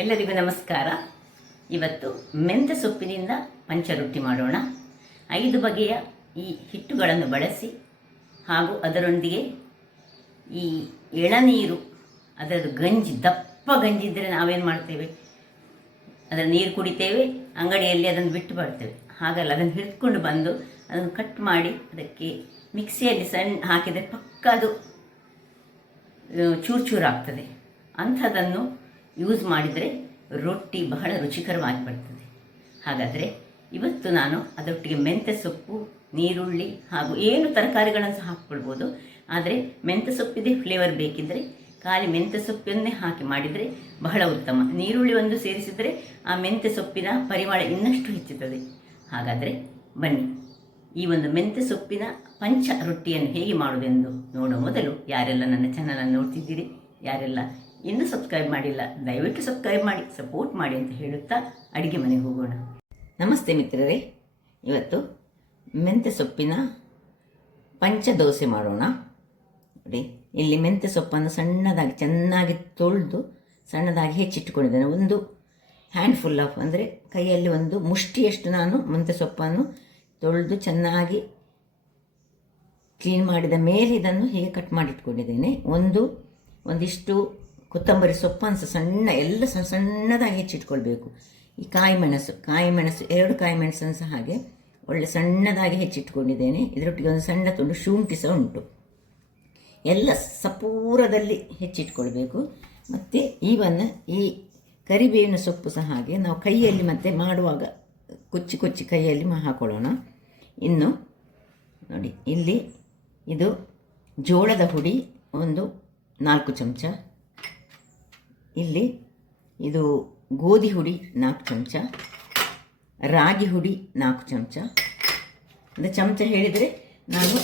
ಎಲ್ಲರಿಗೂ ನಮಸ್ಕಾರ. ಇವತ್ತು ಮೆಂತ್ಯ ಸೊಪ್ಪಿನಿಂದ ಪಂಚರೊಟ್ಟಿ ಮಾಡೋಣ. 5 ಬಗೆಯ ಈ ಹಿಟ್ಟುಗಳನ್ನು ಬಳಸಿ ಹಾಗೂ ಅದರೊಂದಿಗೆ ಈ ಎಳನೀರು, ಅದರ ಗಂಜಿ, ದಪ್ಪ ಗಂಜಿ ಇದ್ದರೆ ನಾವೇನು ಮಾಡ್ತೇವೆ, ಅದರ ನೀರು ಕುಡಿತೇವೆ, ಅಂಗಡಿಯಲ್ಲಿ ಅದನ್ನು ಬಿಟ್ಟು ಬರ್ತೇವೆ. ಹಾಗಲ್ಲ, ಅದನ್ನು ಹಿಡ್ಕೊಂಡು ಬಂದು ಅದನ್ನು ಕಟ್ ಮಾಡಿ ಅದಕ್ಕೆ ಮಿಕ್ಸಿಯಲ್ಲಿ ಸಣ್ಣ ಹಾಕಿದರೆ ಪಕ್ಕ ಅದು ಚೂರು ಚೂರು ಆಗ್ತದೆ. ಅಂಥದ್ದನ್ನು ಯೂಸ್ ಮಾಡಿದರೆ ರೊಟ್ಟಿ ಬಹಳ ರುಚಿಕರವಾಗಿ ಬರ್ತದೆ. ಹಾಗಾದರೆ ಇವತ್ತು ನಾನು ಅದರೊಟ್ಟಿಗೆ ಮೆಂತ್ಯ ಸೊಪ್ಪು, ನೀರುಳ್ಳಿ ಹಾಗೂ ಏನು ತರಕಾರಿಗಳನ್ನು ಸಹ ಹಾಕ್ಕೊಳ್ಬೋದು. ಆದರೆ ಮೆಂತ್ಯ ಸೊಪ್ಪಿದೆ ಫ್ಲೇವರ್ ಬೇಕಿದ್ದರೆ ಖಾಲಿ ಮೆಂತ್ಯ ಸೊಪ್ಪನ್ನೇ ಹಾಕಿ ಮಾಡಿದರೆ ಬಹಳ ಉತ್ತಮ. ನೀರುಳ್ಳಿ ಒಂದು ಸೇರಿಸಿದರೆ ಆ ಮೆಂತ್ಯ ಸೊಪ್ಪಿನ ಪರಿಮಳ ಇನ್ನಷ್ಟು ಹೆಚ್ಚುತ್ತದೆ. ಹಾಗಾದರೆ ಬನ್ನಿ, ಈ ಒಂದು ಮೆಂತ್ಯ ಸೊಪ್ಪಿನ ಪಂಚ ರೊಟ್ಟಿಯನ್ನು ಹೇಗೆ ಮಾಡುವುದೆಂದು ನೋಡುವ ಮೊದಲು, ಯಾರೆಲ್ಲ ನನ್ನ ಚಾನಲನ್ನು ನೋಡ್ತಿದ್ದೀರಿ, ಯಾರೆಲ್ಲ ಇನ್ನೂ ಸಬ್ಸ್ಕ್ರೈಬ್ ಮಾಡಿಲ್ಲ, ದಯವಿಟ್ಟು ಸಬ್ಸ್ಕ್ರೈಬ್ ಮಾಡಿ, ಸಪೋರ್ಟ್ ಮಾಡಿ ಅಂತ ಹೇಳುತ್ತಾ ಅಡುಗೆ ಮನೆಗೆ ಹೋಗೋಣ. ನಮಸ್ತೆ ಮಿತ್ರರೇ, ಇವತ್ತು ಮೆಂತ್ಯ ಸೊಪ್ಪಿನ ಪಂಚ ದೋಸೆ ಮಾಡೋಣ. ನೋಡಿ, ಇಲ್ಲಿ ಮೆಂತ್ಯ ಸೊಪ್ಪನ್ನು ಸಣ್ಣದಾಗಿ ಚೆನ್ನಾಗಿ ತೊಳೆದು ಸಣ್ಣದಾಗಿ ಹೆಚ್ಚಿಟ್ಟುಕೊಂಡಿದ್ದೇನೆ. ಒಂದು ಹ್ಯಾಂಡ್ಫುಲ್ ಆಫ್ ಅಂದರೆ ಕೈಯಲ್ಲಿ ಒಂದು ಮುಷ್ಟಿಯಷ್ಟು ನಾನು ಮೆಂತ್ಯ ಸೊಪ್ಪನ್ನು ತೊಳೆದು ಚೆನ್ನಾಗಿ ಕ್ಲೀನ್ ಮಾಡಿದ ಮೇಲೆ ಇದನ್ನು ಹೀಗೆ ಕಟ್ ಮಾಡಿಟ್ಕೊಂಡಿದ್ದೇನೆ. ಒಂದಿಷ್ಟು ಕೊತ್ತಂಬರಿ ಸೊಪ್ಪನ್ನು ಎಲ್ಲ ಸಣ್ಣದಾಗಿ ಹೆಚ್ಚಿಟ್ಕೊಳ್ಬೇಕು. ಈ ಕಾಯಿ ಮೆಣಸು 2 ಕಾಯಿ ಮೆಣಸನ್ನು ಸಹ ಹಾಗೆ ಒಳ್ಳೆ ಸಣ್ಣದಾಗಿ ಹೆಚ್ಚಿಟ್ಕೊಂಡಿದ್ದೇನೆ. ಇದರೊಟ್ಟಿಗೆ ಒಂದು ಸಣ್ಣ ತುಂಡು ಶುಂಠಿ ಸಹ ಉಂಟು. ಎಲ್ಲ ಸಪೂರದಲ್ಲಿ ಹೆಚ್ಚಿಟ್ಕೊಳ್ಬೇಕು. ಮತ್ತು ಈ ಕರಿಬೇವಿನ ಸೊಪ್ಪು ಸಹ ಹಾಗೆ ನಾವು ಕೈಯಲ್ಲಿ ಮತ್ತೆ ಮಾಡುವಾಗ ಕೊಚ್ಚಿ ಕೈಯಲ್ಲಿ ಹಾಕೊಳ್ಳೋಣ. ಇನ್ನು ನೋಡಿ, ಇಲ್ಲಿ ಇದು ಜೋಳದ ಹುಡಿ ಒಂದು 4 ಚಮಚ, ಇಲ್ಲಿ ಇದು ಗೋಧಿ ಹುಡಿ 4 ಚಮಚ, ರಾಗಿ ಹುಡಿ 4 ಚಮಚ. ಒಂದು ಚಮಚ ಹೇಳಿದರೆ ನಾನು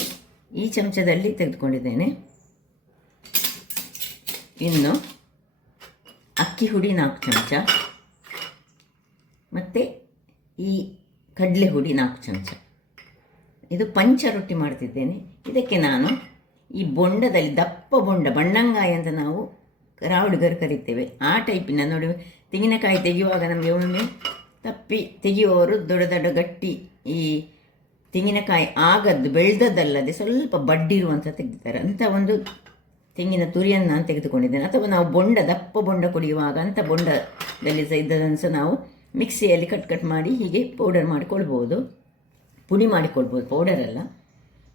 ಈ ಚಮಚದಲ್ಲಿ ತೆಗೆದುಕೊಂಡಿದ್ದೇನೆ. ಇನ್ನು ಅಕ್ಕಿ ಹುಡಿ 4 ಚಮಚ, ಮತ್ತು ಈ ಕಡಲೆ ಹುಡಿ 4 ಚಮಚ. ಇದು ಪಂಚ ರೊಟ್ಟಿ ಮಾಡ್ತಿದ್ದೇನೆ. ಇದಕ್ಕೆ ನಾನು ಈ ಬೊಂಡದಲ್ಲಿ ದಪ್ಪ ಬೊಂಡ, ಬಣ್ಣಂಗಾಯಿ ಅಂತ ನಾವು ರಾವಡಿಗರು ಕರಿತೇವೆ, ಆ ಟೈಪಿನ ನೋಡಿ. ತೆಂಗಿನಕಾಯಿ ತೆಗೆಯುವಾಗ ನಮಗೆ ಒಮ್ಮೆ ತಪ್ಪಿ ತೆಗೆಯುವವರು ದೊಡ್ಡ ಗಟ್ಟಿ ಈ ತೆಂಗಿನಕಾಯಿ ಆಗದ್ದು ಬೆಳೆದದ್ದಲ್ಲದೆ ಸ್ವಲ್ಪ ಬಡ್ಡಿರುವಂಥ ತೆಗೆದಿದ್ದಾರೆ. ಅಂಥ ಒಂದು ತೆಂಗಿನ ತುರಿಯನ್ನು ನಾನು ತೆಗೆದುಕೊಂಡಿದ್ದೇನೆ. ಅಥವಾ ನಾವು ದಪ್ಪ ಬೊಂಡ ಕುಡಿಯುವಾಗ ಅಂಥ ಬೊಂಡದಲ್ಲಿ ಸಹ ಇದ್ದದನ್ನು ಸಹ ನಾವು ಮಿಕ್ಸಿಯಲ್ಲಿ ಕಟ್ ಮಾಡಿ ಹೀಗೆ ಪೌಡರ್ ಮಾಡಿಕೊಳ್ಬೋದು, ಪುಡಿ ಮಾಡಿಕೊಳ್ಬೋದು, ಪೌಡರಲ್ಲ.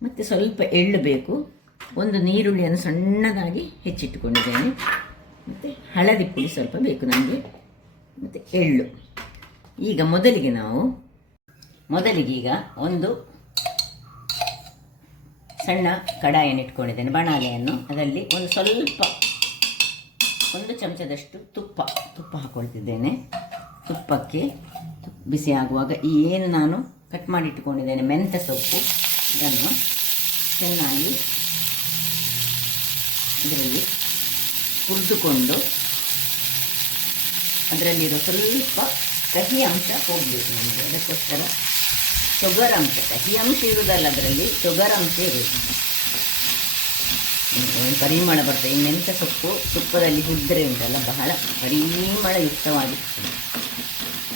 ಮತ್ತು ಸ್ವಲ್ಪ ಎಳ್ಳು ಬೇಕು. ಒಂದು ನೀರುಳ್ಳಿಯನ್ನು ಸಣ್ಣದಾಗಿ ಹೆಚ್ಚಿಟ್ಟುಕೊಂಡಿದ್ದೇನೆ. ಮತ್ತು ಹಳದಿ ಪುಡಿ ಸ್ವಲ್ಪ ಬೇಕು ನಮಗೆ, ಮತ್ತು ಎಳ್ಳು. ಈಗ ಮೊದಲಿಗೆ ಒಂದು ಸಣ್ಣ ಕಡಾಯನ್ನು ಇಟ್ಕೊಂಡಿದ್ದೇನೆ, ಬಾಣಲೆಯನ್ನು. ಅದರಲ್ಲಿ ಒಂದು ಚಮಚದಷ್ಟು ತುಪ್ಪ ಹಾಕ್ಕೊಳ್ತಿದ್ದೇನೆ. ತುಪ್ಪಕ್ಕೆ ಬಿಸಿ ಆಗುವಾಗ ಏನು ನಾನು ಕಟ್ ಮಾಡಿ ಇಟ್ಟುಕೊಂಡಿದ್ದೇನೆ ಮೆಂತ್ಯ ಸೊಪ್ಪು, ಇದನ್ನು ಚೆನ್ನಾಗಿ ಇದರಲ್ಲಿ ಹುರಿದುಕೊಂಡು ಅದರಲ್ಲಿರೋ ಸ್ವಲ್ಪ ಕಹಿ ಅಂಶ ಹೋಗಬೇಕು ನಮಗೆ. ಅದಕ್ಕೋಸ್ಕರ ಶುಗರ್ ಕಹಿ ಅಂಶ ಇರುವುದಲ್ಲ, ಅದರಲ್ಲಿ ಶುಗರ್ ಅಂಶ ಇರುವುದು. ಪರಿಮಳ ಬರ್ತದೆ. ಈ ಮೆಂತ್ಯ ಸೊಪ್ಪು ತುಪ್ಪದಲ್ಲಿ ಹುರಿದ್ರೆ ಉಂಟಲ್ಲ, ಬಹಳ ಪರಿಮಳಯುಕ್ತವಾಗಿರ್ತದೆ.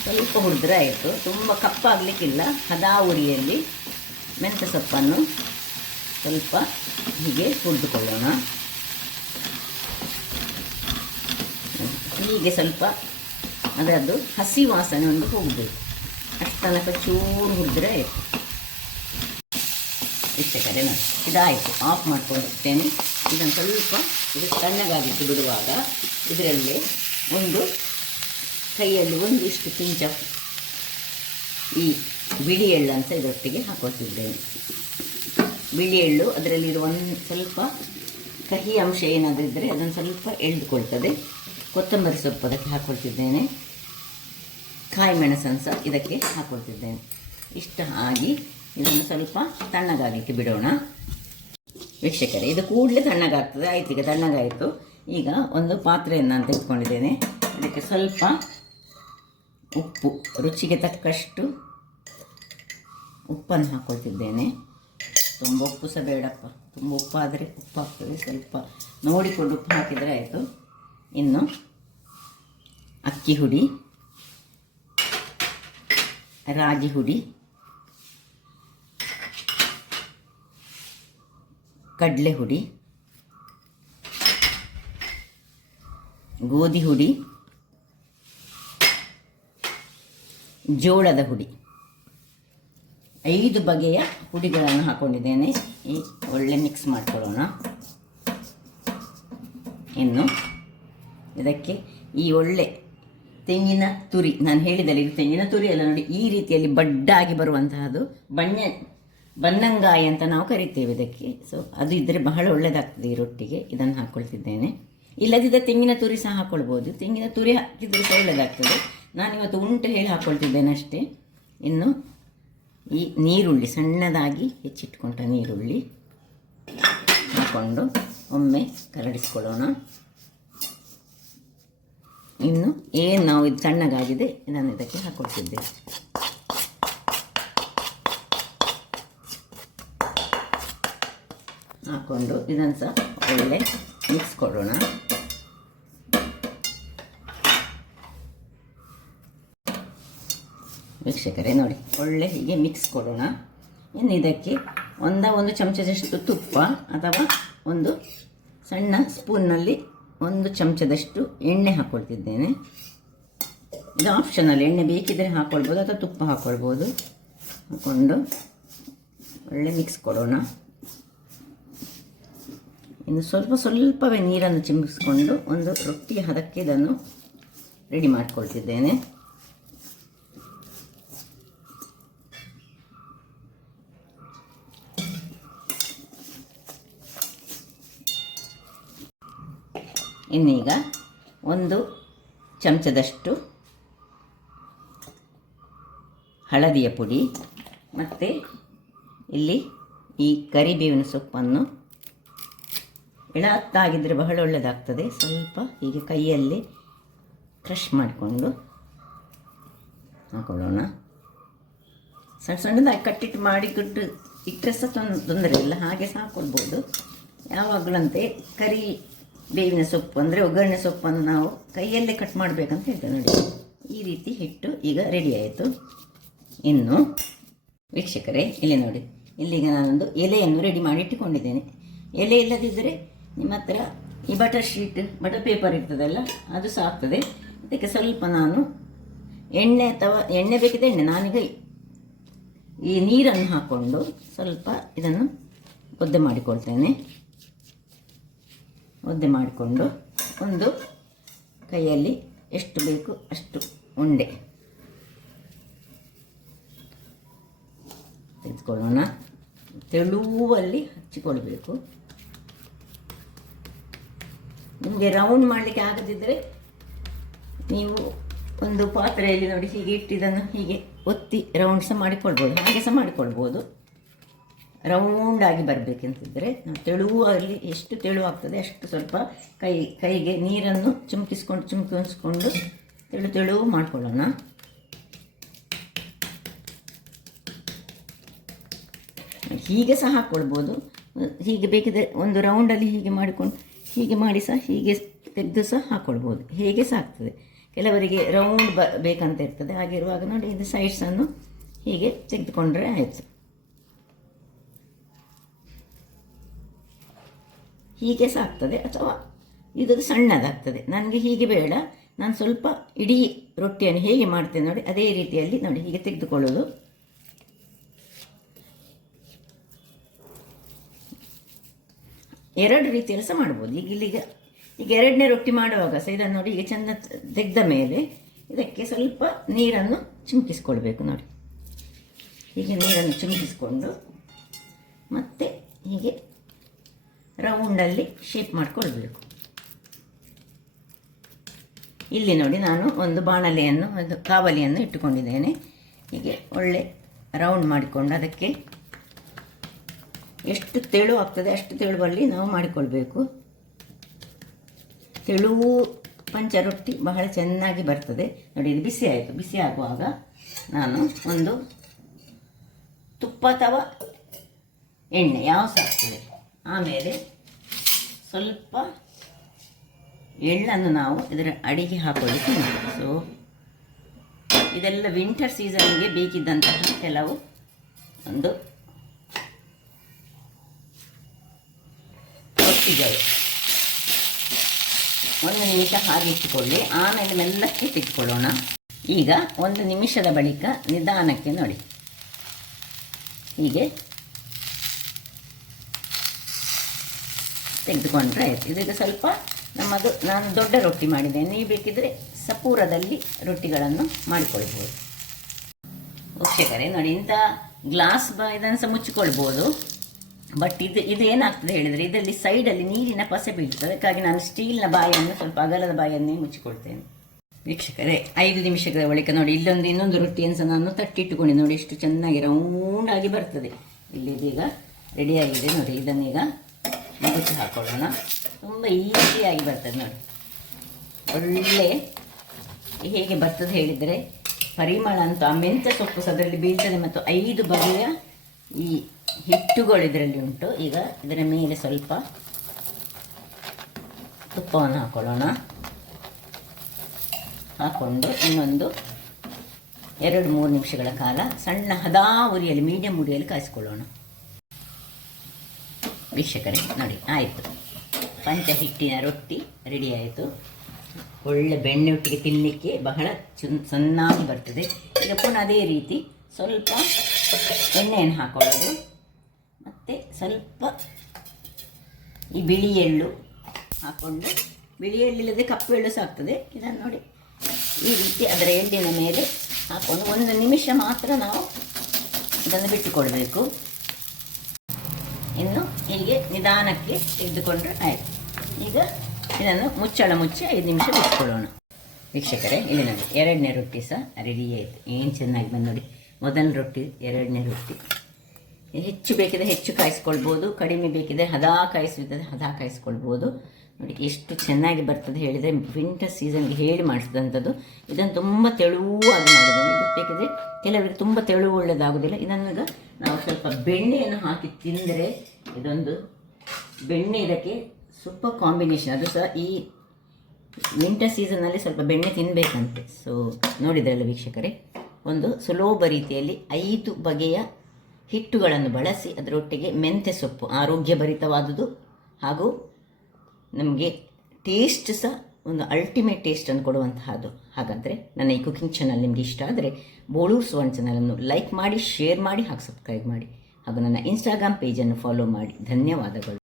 ಸ್ವಲ್ಪ ಹುರಿದ್ರೆ ಆಯಿತು, ತುಂಬ ಕಪ್ಪಾಗಲಿಕ್ಕಿಲ್ಲ. ಹದಾ ಉರಿಯಲ್ಲಿ ಮೆಂತ್ಯ ಸೊಪ್ಪನ್ನು ಸ್ವಲ್ಪ ಹೀಗೆ ಹುರಿದುಕೊಳ್ಳೋಣ. ಹೀಗೆ ಸ್ವಲ್ಪ ಅದರದ್ದು ಹಸಿ ವಾಸನೆ ಒಂದು ಹೋಗಬೇಕು, ಅಷ್ಟು ತನಕ ಚೂರು ಹುರಿದ್ರೆ ಆಯಿತು. ಇಷ್ಟೇ ಕಡೆ ನಾನು ಇದಾಯಿತು, ಆಫ್ ಮಾಡ್ಕೊಂಡಿರ್ತೇನೆ. ಇದನ್ನು ಸ್ವಲ್ಪ ಇದು ತಣ್ಣಗಾಗಿಟ್ಟು ಬಿಡುವಾಗ ಇದರಲ್ಲಿ ಕೈಯಲ್ಲಿ ಒಂದಿಷ್ಟು ಪಿಂಚ ಈ ಬಿಳಿ ಎಳ್ಳು ಅಂತ ಇದರೊಟ್ಟಿಗೆ ಹಾಕೊಳ್ತಿದ್ದೇನೆ. ಬಿಳಿ ಎಳ್ಳು ಅದರಲ್ಲಿರುವ ಸ್ವಲ್ಪ ಕಹಿ ಅಂಶ ಏನಾದರೂ ಇದ್ದರೆ ಅದನ್ನು ಸ್ವಲ್ಪ ಎಳೆದುಕೊಳ್ತದೆ. ಕೊತ್ತಂಬರಿ ಸೊಪ್ಪು ಅದಕ್ಕೆ ಹಾಕ್ಕೊಳ್ತಿದ್ದೇನೆ. ಕಾಯಿ ಮೆಣಸನ್ನು ಸಹ ಇದಕ್ಕೆ ಹಾಕ್ಕೊಳ್ತಿದ್ದೇನೆ. ಇಷ್ಟ ಆಗಿ ಇದನ್ನು ಸ್ವಲ್ಪ ತಣ್ಣಗಾಗಲಿಕ್ಕೆ ಬಿಡೋಣ. ವೀಕ್ಷಕರೇ, ಇದು ಕೂಡಲೇ ತಣ್ಣಗಾಗ್ತದೆ. ಆಯ್ತು, ಈಗ ತಣ್ಣಗಾಯಿತು. ಈಗ ಒಂದು ಪಾತ್ರೆಯನ್ನು ನಾನು ತೆಗೆದುಕೊಂಡಿದ್ದೇನೆ. ಇದಕ್ಕೆ ಸ್ವಲ್ಪ ಉಪ್ಪು, ರುಚಿಗೆ ತಕ್ಕಷ್ಟು ಉಪ್ಪನ್ನು ಹಾಕ್ಕೊಳ್ತಿದ್ದೇನೆ. ತುಂಬ ಉಪ್ಪು ಸಹ ಬೇಡಪ್ಪ, ತುಂಬ ಉಪ್ಪಾದರೆ ಉಪ್ಪಾಗ್ತದೆ. ಸ್ವಲ್ಪ ನೋಡಿಕೊಂಡು ಉಪ್ಪು ಹಾಕಿದರೆ ಆಯಿತು. ಇನ್ನು ಅಕ್ಕಿ ಹುಡಿ, ರಾಗಿ ಹುಡಿ, ಕಡಲೆ ಹುಡಿ, ಗೋಧಿ ಹುಡಿ, ಜೋಳದ ಹುಡಿ, 5 ಬಗೆಯ ಹುಡಿಗಳನ್ನು ಹಾಕ್ಕೊಂಡಿದ್ದೇನೆ. ಈ ಒಳ್ಳೆ ಮಿಕ್ಸ್ ಮಾಡ್ಕೊಳ್ಳೋಣ. ಇನ್ನು ಇದಕ್ಕೆ ಈ ಒಳ್ಳೆ ತೆಂಗಿನ ತುರಿ, ನಾನು ಹೇಳಿದಲ್ಲಿ ಇದು ತೆಂಗಿನ ತುರಿ ಅಲ್ಲ ನೋಡಿ, ಈ ರೀತಿಯಲ್ಲಿ ಬಡ್ಡಾಗಿ ಬರುವಂತಹದ್ದು ಬನ್ನಂಗಾಯಿ ಅಂತ ನಾವು ಕರಿತೇವೆ ಇದಕ್ಕೆ. ಸೊ ಅದು ಇದ್ದರೆ ಬಹಳ ಒಳ್ಳೆಯದಾಗ್ತದೆ ಈ ರೊಟ್ಟಿಗೆ. ಇದನ್ನು ಹಾಕ್ಕೊಳ್ತಿದ್ದೇನೆ. ಇಲ್ಲದಿದ್ದರೆ ತೆಂಗಿನ ತುರಿ ಸಹ ಹಾಕ್ಕೊಳ್ಬೋದು. ತೆಂಗಿನ ತುರಿ ಹಾಕಿದರೆ ಸಹ ಒಳ್ಳೆಯದಾಗ್ತದೆ. ನಾನಿವತ್ತು ಉಂಟು ಹೇಳಿ ಹಾಕ್ಕೊಳ್ತಿದ್ದೇನೆ ಅಷ್ಟೇ. ಇನ್ನು ಈ ನೀರುಳ್ಳಿ, ಸಣ್ಣದಾಗಿ ಹೆಚ್ಚಿಟ್ಕೊಂಡ ನೀರುಳ್ಳಿ ಹಾಕ್ಕೊಂಡು ಒಮ್ಮೆ ಕರಡಿಸ್ಕೊಳ್ಳೋಣ. ಇನ್ನು ಏನು ನಾವು ಇದು ಸಣ್ಣಗಾಗಿದೆ ನಾನು ಇದಕ್ಕೆ ಹಾಕ್ಕೊಳ್ತಿದ್ದೇನೆ. ಹಾಕ್ಕೊಂಡು ಇದನ್ನು ಸಹ ಒಳ್ಳೆ ಮಿಕ್ಸ್ ಕೊಡೋಣ. ವೀಕ್ಷಕರೇ ನೋಡಿ, ಒಳ್ಳೆ ಹೀಗೆ ಮಿಕ್ಸ್ ಕೊಡೋಣ. ಇನ್ನು ಇದಕ್ಕೆ ಒಂದು ಚಮಚದಷ್ಟು ತುಪ್ಪ ಅಥವಾ ಒಂದು ಸಣ್ಣ ಸ್ಪೂನ್ನಲ್ಲಿ 1 ಚಮಚದಷ್ಟು ಎಣ್ಣೆ ಹಾಕ್ಕೊಳ್ತಿದ್ದೇನೆ. ಇದು ಆಪ್ಷನಲ್, ಎಣ್ಣೆ ಬೇಕಿದ್ದರೆ ಹಾಕ್ಕೊಳ್ಬೋದು ಅಥವಾ ತುಪ್ಪ ಹಾಕ್ಕೊಳ್ಬೋದು. ಹಾಕ್ಕೊಂಡು ಒಳ್ಳೆ ಮಿಕ್ಸ್ ಕೊಡೋಣ. ಇನ್ನು ಸ್ವಲ್ಪವೇ ನೀರನ್ನು ಚಿಮ್ಮಿಸ್ಕೊಂಡು ಒಂದು ರೊಟ್ಟಿಯ ಹದಕ್ಕೆ ಇದನ್ನು ರೆಡಿ ಮಾಡ್ಕೊಳ್ತಿದ್ದೇನೆ. ಇನ್ನೀಗ 1 ಚಮಚದಷ್ಟು ಹಳದಿಯ ಪುಡಿ ಮತ್ತು ಇಲ್ಲಿ ಈ ಕರಿಬೇವಿನ ಸೊಪ್ಪನ್ನು ಎಳತ್ತಾಗಿದ್ದರೆ ಬಹಳ ಒಳ್ಳೆಯದಾಗ್ತದೆ. ಸ್ವಲ್ಪ ಹೀಗೆ ಕೈಯಲ್ಲಿ ಕ್ರಷ್ ಮಾಡಿಕೊಂಡು ಹಾಕೊಳ್ಳೋಣ. ಸಣ್ಣದಾಗಿ ಕಟ್ಟಿಟ್ಟು ಮಾಡಿ ಇಟ್ಟರೆ ಸಹ ತೊಂದರೆ ಇಲ್ಲ, ಹಾಗೆ ಸಹ ಹಾಕ್ಕೊಳ್ಬೋದು. ಯಾವಾಗಲಂತೆ ಬೇವಿನ ಸೊಪ್ಪು ಅಂದರೆ ಒಗ್ಗರಣೆ ಸೊಪ್ಪನ್ನು ನಾವು ಕೈಯಲ್ಲೇ ಕಟ್ ಮಾಡಬೇಕಂತ ಹೇಳ್ತೇವೆ ನೋಡಿ. ಈ ರೀತಿ ಹಿಟ್ಟು ಈಗ ರೆಡಿ ಆಯಿತು. ಇನ್ನು ವೀಕ್ಷಕರೇ ಇಲ್ಲಿ ನೋಡಿ, ಇಲ್ಲಿಗ ನಾನೊಂದು ಎಲೆಯನ್ನು ರೆಡಿ ಮಾಡಿ ಇಟ್ಟುಕೊಂಡಿದ್ದೇನೆ. ಎಲೆ ಇಲ್ಲದಿದ್ದರೆ ನಿಮ್ಮ ಹತ್ರ ಈ ಬಟರ್ ಪೇಪರ್ ಇರ್ತದಲ್ಲ, ಅದು ಸಹ ಆಗ್ತದೆ. ಅದಕ್ಕೆ ಸ್ವಲ್ಪ ನಾನು ಎಣ್ಣೆ ಬೇಕಿದೆ ಎಣ್ಣೆ, ನಾನೀಗ ಈ ನೀರನ್ನು ಹಾಕ್ಕೊಂಡು ಸ್ವಲ್ಪ ಇದನ್ನು ಒದ್ದೆ ಮಾಡಿಕೊಳ್ತೇನೆ. ಒದ್ದೆ ಮಾಡಿಕೊಂಡು ಒಂದು ಕೈಯಲ್ಲಿ ಎಷ್ಟು ಬೇಕು ಅಷ್ಟು ಉಂಡೆ ತೆಗೆದುಕೊಳ್ಳೋಣ. ತೆಳುವಲ್ಲಿ ಹಚ್ಚಿಕೊಳ್ಬೇಕು. ನಿಮಗೆ ರೌಂಡ್ ಮಾಡಲಿಕ್ಕೆ ಆಗದಿದ್ದರೆ ನೀವು ಒಂದು ಪಾತ್ರೆಯಲ್ಲಿ ನೋಡಿ ಹೀಗೆ ಇಟ್ಟಿದ್ದನ್ನು ಹೀಗೆ ಒತ್ತಿ ರೌಂಡ್ ಸಹ ಮಾಡಿಕೊಳ್ಬೋದು, ಹಾಗೆ ಸಹ ಮಾಡಿಕೊಳ್ಬೋದು. ರೌಂಡಾಗಿ ಬರಬೇಕಂತಿದ್ದರೆ ತೆಳುವಾಗಿ, ಎಷ್ಟು ತೆಳುವಾಗ್ತದೆ ಅಷ್ಟು ಸ್ವಲ್ಪ ಕೈಗೆ ನೀರನ್ನು ಚುಮ್ಕಿಸ್ಕೊಂಡು ತೆಳು ಮಾಡ್ಕೊಳ್ಳೋಣ. ಹೀಗೆ ಸಹ ಹಾಕ್ಕೊಳ್ಬೋದು. ಹೀಗೆ ಬೇಕಿದ್ರೆ ಒಂದು ರೌಂಡಲ್ಲಿ ಹೀಗೆ ಮಾಡಿ ಸಹ ಹೀಗೆ ತೆಗೆದು ಸಹ ಹಾಕ್ಕೊಳ್ಬೋದು, ಹೇಗೆ ಸಹ ಆಗ್ತದೆ. ಕೆಲವರಿಗೆ ರೌಂಡ್ ಬೇಕಂತ ಇರ್ತದೆ. ಹಾಗಿರುವಾಗ ನೋಡಿ ಇದು ಸೈಡ್ಸನ್ನು ಹೀಗೆ ತೆಗೆದುಕೊಂಡ್ರೆ ಆಯಿತು. ಹೀಗೆ ಸಹ ಆಗ್ತದೆ ಅಥವಾ ಇದು ಸಣ್ಣದಾಗ್ತದೆ. ನನಗೆ ಹೀಗೆ ಬೇಡ, ನಾನು ಸ್ವಲ್ಪ ಇಡೀ ರೊಟ್ಟಿಯನ್ನು ಹೇಗೆ ಮಾಡ್ತೇನೆ ನೋಡಿ ಅದೇ ರೀತಿಯಲ್ಲಿ ನೋಡಿ ಹೀಗೆ ತೆಗೆದುಕೊಳ್ಳೋದು. ಎರಡು ರೀತಿಯಲ್ಲಿ ಸಹ ಮಾಡ್ಬೋದು. ಈಗ ಎರಡನೇ ರೊಟ್ಟಿ ಮಾಡುವಾಗ ಸಹ ಇದನ್ನು ನೋಡಿ ಈಗ ಚೆಂದ ತೆಗೆದ ಮೇಲೆ ಇದಕ್ಕೆ ಸ್ವಲ್ಪ ನೀರನ್ನು ಚಿಮುಕಿಸ್ಕೊಳ್ಬೇಕು ನೋಡಿ. ಹೀಗೆ ನೀರನ್ನು ಚಿಮುಕಿಸ್ಕೊಂಡು ಮತ್ತೆ ಹೀಗೆ ರೌಂಡಲ್ಲಿ ಶೇಪ್ ಮಾಡಿಕೊಳ್ಬೇಕು. ಇಲ್ಲಿ ನೋಡಿ ನಾನು ಒಂದು ಬಾಣಲೆಯನ್ನು, ಒಂದು ಕಾವಲಿಯನ್ನು ಇಟ್ಟುಕೊಂಡಿದ್ದೇನೆ. ಹೀಗೆ ಒಳ್ಳೆ ರೌಂಡ್ ಮಾಡಿಕೊಂಡು ಅದಕ್ಕೆ ಎಷ್ಟು ತೆಳು ಆಗ್ತದೆ ಅಷ್ಟು ತೆಳುವಲ್ಲಿ ನಾವು ಮಾಡಿಕೊಳ್ಬೇಕು. ತೆಳುವು ಪಂಚ ರೊಟ್ಟಿ ಬಹಳ ಚೆನ್ನಾಗಿ ಬರ್ತದೆ ನೋಡಿ. ಇದು ಬಿಸಿ ಆಯಿತು. ಬಿಸಿ ಆಗುವಾಗ ನಾನು ಒಂದು ತುಪ್ಪ ಅಥವಾ ಎಣ್ಣೆ ಯಾವ ಸಹ ಆಗ್ತದೆ, ಆಮೇಲೆ ಸ್ವಲ್ಪ ಎಳ್ಳನ್ನು ನಾವು ಇದರ ಅಡಿಗೆ ಹಾಕೊಳ್ಳಿಕ್ಕೆ ಉಂಟು. ಸೊ ಇದೆಲ್ಲ ವಿಂಟರ್ ಸೀಸನ್ಗೆ ಬೇಕಿದ್ದಂತಹ ಕೆಲವು ಒಂದು ರೊಟ್ಟಿಗಳು. 1 ನಿಮಿಷ ಹಾಗೆ ಇಟ್ಟುಕೊಳ್ಳಿ, ಆಮೇಲೆ ಮೆಲ್ಲಕ್ಕೆ ತೆಗೆದುಕೊಳ್ಳೋಣ. ಈಗ 1 ನಿಮಿಷದ ಬಳಿಕ ನಿಧಾನಕ್ಕೆ ನೋಡಿ ಹೀಗೆ ತೆಗೆದುಕೊಂಡ್ರೆ ಆಯಿತು. ಇದೀಗ ಸ್ವಲ್ಪ ನಮ್ಮದು ನಾನು ದೊಡ್ಡ ರೊಟ್ಟಿ ಮಾಡಿದ್ದೇನೆ, ನೀವು ಬೇಕಿದ್ದರೆ ಸಪೂರದಲ್ಲಿ ರೊಟ್ಟಿಗಳನ್ನು ಮಾಡಿಕೊಳ್ಬೋದು. ವೀಕ್ಷಕರೇ ನೋಡಿ, ಇಂಥ ಗ್ಲಾಸ್ ಇದನ್ನು ಸಹ ಮುಚ್ಚಿಕೊಳ್ಬೋದು. ಬಟ್ ಇದು ಏನಾಗ್ತದೆ ಹೇಳಿದರೆ ಇದರಲ್ಲಿ ಸೈಡಲ್ಲಿ ನೀರಿನ ಪಸೆ ಬೀಳ್ತದೆ, ಅದಕ್ಕಾಗಿ ನಾನು ಸ್ಟೀಲ್ನ ಬಾಯನ್ನು ಸ್ವಲ್ಪ ಅಗಲದ ಬಾಯನ್ನೇ ಮುಚ್ಚಿಕೊಳ್ತೇನೆ. ವೀಕ್ಷಕರೇ 5 ನಿಮಿಷಗಳ ಬಳಿಕ ನೋಡಿ ಇನ್ನೊಂದು ರೊಟ್ಟಿಯನ್ನು ಸಹ ನಾನು ತಟ್ಟಿಟ್ಟುಕೊಂಡು ನೋಡಿ ಎಷ್ಟು ಚೆನ್ನಾಗಿ ರೌಂಡಾಗಿ ಬರ್ತದೆ. ಇಲ್ಲಿ ಇದೀಗ ರೆಡಿಯಾಗಿದೆ ನೋಡಿ. ಇದನ್ನೀಗ ಮುಚ್ಚಿ ಹಾಕೊಳ್ಳೋಣ. ತುಂಬ ಈಸಿಯಾಗಿ ಬರ್ತದೆ ನೋಡಿ. ಒಳ್ಳೆ ಹೇಗೆ ಬರ್ತದೆ ಹೇಳಿದರೆ ಪರಿಮಳ ಅಂತೂ ಆ ಮೆಂತ್ಯ ಸೊಪ್ಪು ಸಹ ಅದರಲ್ಲಿ ಬೀಳ್ತದೆ ಮತ್ತು 5 ಬಗೆಯ ಈ ಹಿಟ್ಟುಗಳು ಇದರಲ್ಲಿ ಉಂಟು. ಈಗ ಇದರ ಮೇಲೆ ಸ್ವಲ್ಪ ತುಪ್ಪವನ್ನು ಹಾಕೊಳ್ಳೋಣ. ಹಾಕ್ಕೊಂಡು ಇನ್ನೊಂದು 2-3 ನಿಮಿಷಗಳ ಕಾಲ ಸಣ್ಣ ಹದಾ ಉರಿಯಲ್ಲಿ ಮೀಡಿಯಂ ಉರಿಯಲ್ಲಿ ಕಾಯಿಸ್ಕೊಳ್ಳೋಣ. ವೀಕ್ಷಕರೇ ನೋಡಿ ಆಯಿತು, ಪಂಚ ಹಿಟ್ಟಿನ ರೊಟ್ಟಿ ರೆಡಿ ಆಯಿತು. ಒಳ್ಳೆ ಬೆಣ್ಣೆ ಒಟ್ಟಿಗೆ ತಿನ್ನಲಿಕ್ಕೆ ಬಹಳ ಚೆನ್ನಾಗಿ ಬರ್ತದೆ. ಈಗ ಪುನಃ ಅದೇ ರೀತಿ ಸ್ವಲ್ಪ ಎಣ್ಣೆಯನ್ನು ಹಾಕೊಳ್ಳೋದು ಮತ್ತು ಸ್ವಲ್ಪ ಈ ಬಿಳಿ ಎಳ್ಳು ಹಾಕ್ಕೊಂಡು, ಬಿಳಿ ಎಳ್ಳಿಲ್ಲದೆ ಕಪ್ಪು ಎಳ್ಳು ಸಹ ಆಗ್ತದೆ. ಇದನ್ನು ನೋಡಿ ಈ ರೀತಿ ಅದರ ಎಳ್ಳಿನ ಮೇಲೆ ಹಾಕ್ಕೊಂಡು 1 ನಿಮಿಷ ಮಾತ್ರ ನಾವು ಇದನ್ನು ಬಿಟ್ಟುಕೊಳ್ಬೇಕು. ಇನ್ನು ಹೀಗೆ ನಿಧಾನಕ್ಕೆ ತೆಗೆದುಕೊಂಡ್ರೆ ಆಯಿತು. ಈಗ ಇದನ್ನು ಮುಚ್ಚಳ ಮುಚ್ಚಿ 5 ನಿಮಿಷ ಬಿಟ್ಕೊಳ್ಳೋಣ. ವೀಕ್ಷಕರೇ ಇಲ್ಲಿ ನೋಡಿ 2ನೇ ರೊಟ್ಟಿ ಸಹ ರೆಡಿ ಆಯಿತು. ಏನು ಚೆನ್ನಾಗಿ ಬಂದು ನೋಡಿ, ಮೊದಲ ರೊಟ್ಟಿ 2ನೇ ರೊಟ್ಟಿ. ಹೆಚ್ಚು ಬೇಕಿದ್ರೆ ಹೆಚ್ಚು ಕಾಯಿಸ್ಕೊಳ್ಬೋದು, ಕಡಿಮೆ ಬೇಕಿದ್ರೆ ಹದಾ ಕಾಯಿಸ್ಕೊಳ್ಬೋದು. ನೋಡಿ ಎಷ್ಟು ಚೆನ್ನಾಗಿ ಬರ್ತದೆ ಹೇಳಿದರೆ ವಿಂಟರ್ ಸೀಸನ್ಗೆ ಹೇಳಿ ಮಾಡಿಸಿದಂಥದ್ದು. ಇದನ್ನು ತುಂಬ ತೆಳುವಾಗಿ ಮಾಡಿದ್ದೇನೆ. ಇದು ಬೇಕಿದ್ರೆ ಕೆಲವರಿಗೆ ತುಂಬ ತೆಳು ಒಳ್ಳೆಯದಾಗೋದಿಲ್ಲ. ಇದನ್ನು ನಾವು ಸ್ವಲ್ಪ ಬೆಣ್ಣೆಯನ್ನು ಹಾಕಿ ತಿಂದರೆ ಇದೊಂದು ಬೆಣ್ಣೆ ಇದಕ್ಕೆ ಸೂಪರ್ ಕಾಂಬಿನೇಷನ್. ಅದು ಸಹ ಈ ವಿಂಟರ್ ಸೀಸನ್ನಲ್ಲಿ ಸ್ವಲ್ಪ ಬೆಣ್ಣೆ ತಿನ್ನಬೇಕಂತೆ. ಸೊ ನೋಡಿದ್ರಲ್ಲ ವೀಕ್ಷಕರೇ, ಒಂದು ಸುಲಭ ರೀತಿಯಲ್ಲಿ 5 ಬಗೆಯ ಹಿಟ್ಟುಗಳನ್ನು ಬಳಸಿ ಅದರೊಟ್ಟಿಗೆ ಮೆಂತ್ಯ ಸೊಪ್ಪು ಆರೋಗ್ಯಭರಿತವಾದುದು ಹಾಗೂ ನಮಗೆ ಟೇಸ್ಟ್ ಸಹ ಒಂದು ಅಲ್ಟಿಮೇಟ್ ಟೇಸ್ಟನ್ನು ಕೊಡುವಂತಹದ್ದು. ಹಾಗಾದರೆ ನನ್ನ ಈ ಕುಕಿಂಗ್ ಚಾನಲ್ ನಿಮಗೆ ಇಷ್ಟ ಆದರೆ ಬೋಳೂರು ಸುವರ್ಣ ಚಾನಲನ್ನು ಲೈಕ್ ಮಾಡಿ, ಶೇರ್ ಮಾಡಿ ಹಾಗೂ ಸಬ್ಸ್ಕ್ರೈಬ್ ಮಾಡಿ ಹಾಗೂ ನನ್ನ ಇನ್ಸ್ಟಾಗ್ರಾಮ್ ಪೇಜನ್ನು ಫಾಲೋ ಮಾಡಿ. ಧನ್ಯವಾದಗಳು.